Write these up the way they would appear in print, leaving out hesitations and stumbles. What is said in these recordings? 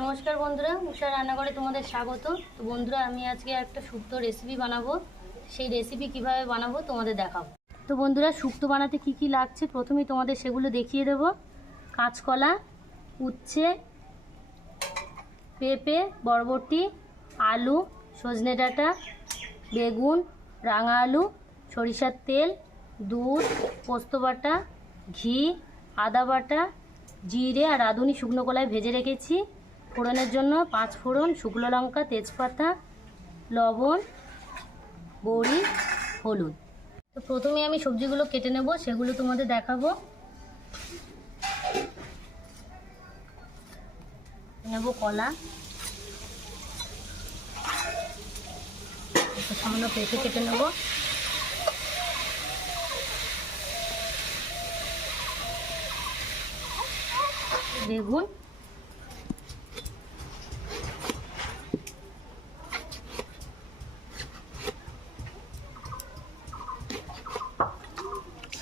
নমস্কার বন্ধুরা, উষা রান্নাঘরে তোমাদের স্বাগত। তো বন্ধুরা, আমি আজকে একটা শুক্তো রেসিপি বানাবো। সেই রেসিপি কিভাবে বানাবো তোমাদের দেখাবো। তো বন্ধুরা, শুক্তো বানাতে কি কি লাগছে প্রথমেই তোমাদের সেগুলো দেখিয়ে দেব। কাঁচকলা, উচ্ছে, পেঁপে, বরবটি, আলু, সজনে ডাঁটা, বেগুন, রাঙা আলু, সরিষার তেল, দুধ, পোস্ত বাটা, ঘি, আদা বাটা, জিরে আর রাঁধুনি শুকনো কলায় ভেজে রেখেছি। ফোড়নের জন্য 5 ফোড়ন, শুকনো লঙ্কা, তেজপাতা, লবণ, বড়ি, হলুদ। তো প্রথমে আমি সবজিগুলো কেটে নেব, সেগুলো তোমাদের দেখাবো। নেব কলা, সামান্য পেঁপে কেটে নেব, বেগুন,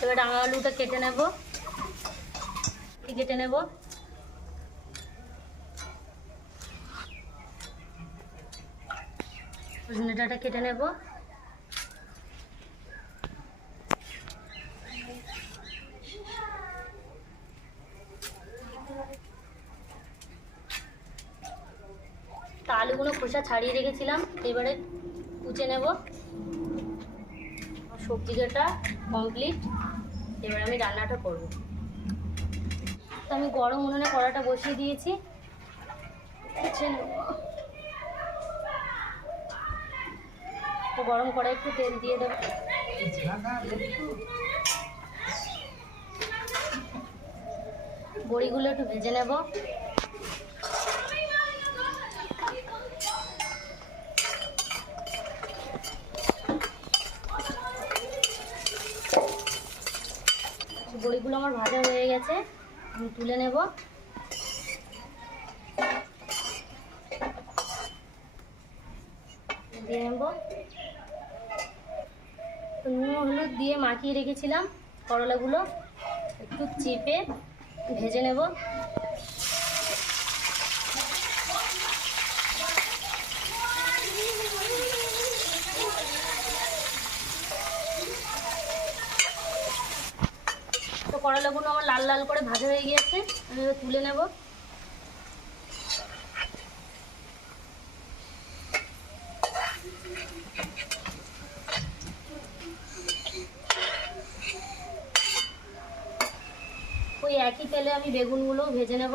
এবার রাঙা আলুটা কেটে নেব, সজনে ডাঁটা কেটে নেব, আলুগুলো খোসা ছাড়িয়ে রেখেছিলাম, এবারে কুচে নেব। সবজি কাটা কমপ্লিট, এবার আমি রান্নাটা করব। তো আমি গরম উনুনে কড়াটা বসিয়ে দিয়েছি, কুচে নেব। তো গরম কড়াই একটু তেল দিয়ে দেব, বড়িগুলো একটু ভেজে নেব। বড়িগুলো আমার ভাজা হয়ে গেছে, আমি তুলে নেব। দিয়ে নেব, তো নুন হলুদ দিয়ে মাখিয়ে রেখেছিলাম করলাগুলো, একটু চেপে ভেজে নেব। তো করলাগুলো আমার লাল লাল করে ভাজা হয়ে গিয়েছে, আমি এবার তুলে নেব। ওই একই তেলে আমি বেগুনগুলো ভেজে নেব।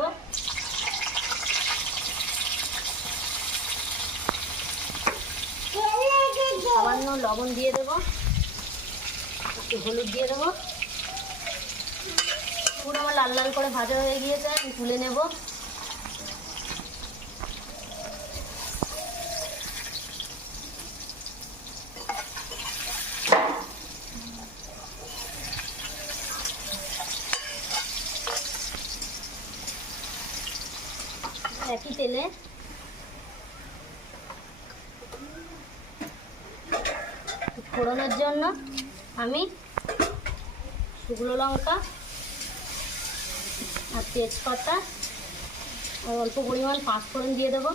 সামান্য লবণ দিয়ে দেব, একটু হলুদ দিয়ে দেবো। পুরো আমার লাল লাল করে ভাজা হয়ে গিয়েছে, আমি তুলে নেব। একই তেলে ফোড়নের জন্য আমি শুকনো লঙ্কা আর তেজপাতা আর অল্প পরিমাণ 5 ফোড়ন দিয়ে দেবো।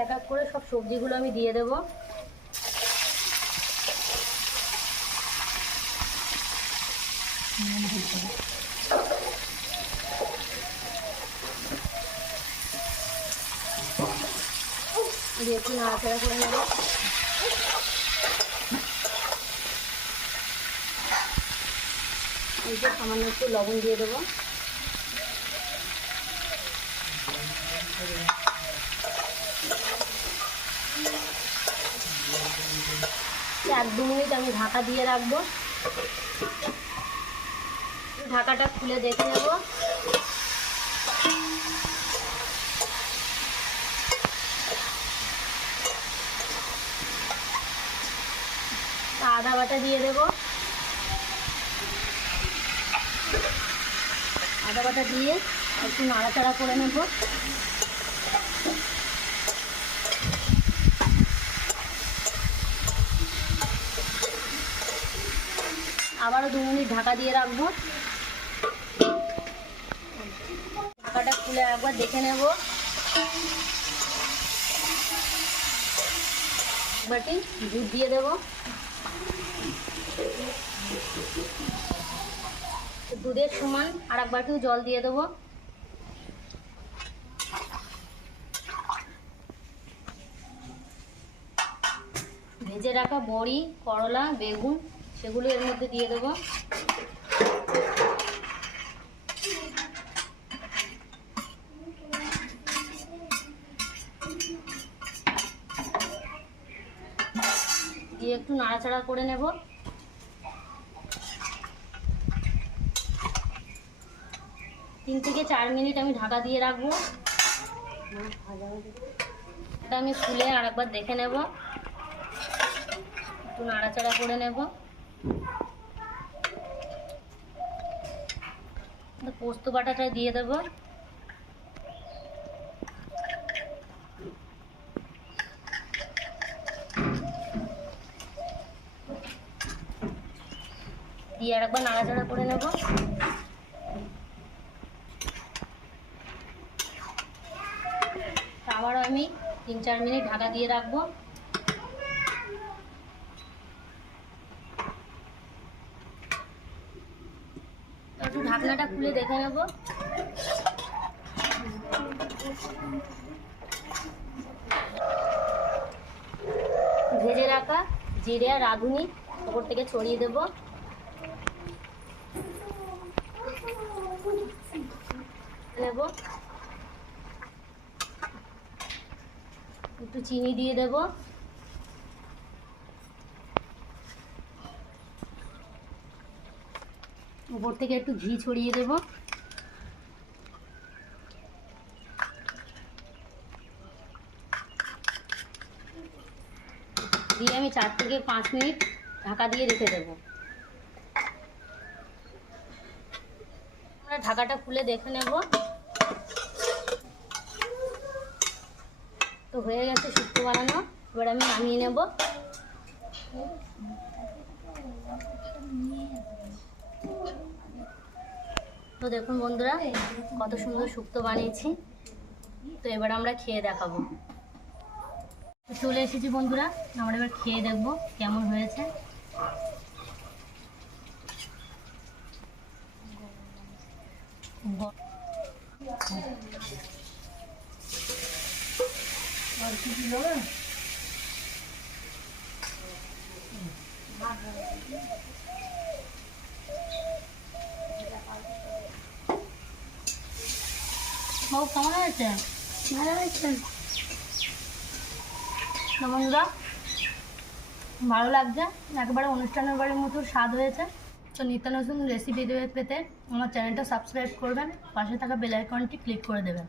এক এক করে সব সবজিগুলো আমি দিয়ে দেবো। দিয়ে একটু নাড়াচাড়া করে নেব। এই যে সামান্য একটু লবণ দিয়ে দেবো। 1-2 মিনিট আমি ঢাকা দিয়ে রাখবো। ঢাকাটা খুলে দেখে নেব। আদা বাটা দিয়ে দেব, আদা বাটা দিয়ে একটু নাড়াচাড়া করে নেব। আবারও 2 মিনিট ঢাকা দিয়ে রাখবো। ঢাকাটা খুলে একবার দেখে নেব। বাটি দুধ দিয়ে দেবো। দুধের সমান আর এক বাটিও জল দিয়ে দেবো। ভেজে রাখা বড়ি, করলা, বেগুন সেগুলো এর মধ্যে দিয়ে দেবো। দিয়ে একটু নাড়াচাড়া করে নেব। 3 থেকে 4 মিনিট আমি ঢাকা দিয়ে রাখবো। এটা আমি খুলে আরেকবার দেখে নেব। একটু নাড়াচাড়া করে নেব। পোস্ত বাটাটা দিয়ে দেব। দিয়ে আরেকবার নাড়াচাড়া করে নেব। আবারও আমি 3-4 মিনিট ঢাকা দিয়ে রাখবো। একটু ঢাকনাটা খুলে দেখে নেব। ভেজে রাখা জিরে আর রাঁধুনি উপর থেকে ছড়িয়ে দেব। নেব একটু চিনি দিয়ে দেব। উপর থেকে একটু ঘি ছড়িয়ে দেব। দিয়ে আমি 4 থেকে 5 মিনিট ঢাকা দিয়ে রেখে দেব। আমরা ঢাকাটা খুলে দেখে নেব। তো হয়ে গেছে শুক্তো বানানো। এবার আমি নামিয়ে নেব। তো দেখুন বন্ধুরা কত সুন্দর শুক্তো বানিয়েছি। তো এবার আমরা খেয়ে দেখাবো। চলে এসেছি বন্ধুরা, আমরা এবার খেয়ে দেখবো কেমন হয়েছে। আর কিছু দেবে? বাবু কেমন হয়েছে? ভালো হয়েছে। বন্ধুরা ভালো লাগছে, একেবারে অনুষ্ঠানের বাড়ির মতো স্বাদ হয়েছে। তো নিত্য নতুন রেসিপি পেতে আমার চ্যানেলটা সাবস্ক্রাইব করবেন, পাশে থাকা বেল আইকনটি ক্লিক করে দেবেন।